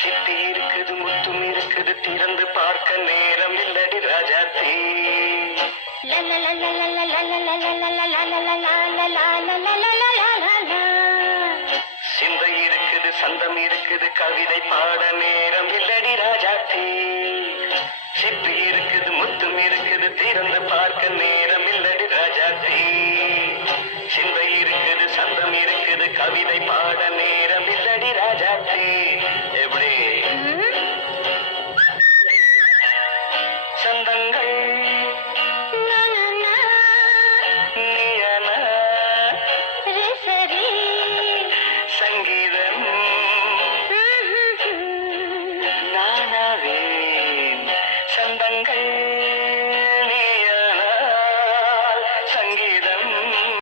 சித்தி இருக்குது முத்தும் இருக்குது திறந்து பார்க்க நேரம் இல்லடி ராஜாத்தி. சிந்தை இருக்குது சந்தம் இருக்குது கவிதை பாட நேரம் இல்லடி ராஜாத்தி. சிப்பி இருக்குது முத்தும் இருக்குது திறந்து பார்க்க நேரம் இல்லடி ராஜாத்தி. சிந்தை இருக்குது சந்தம் இருக்குது கவிதை பாட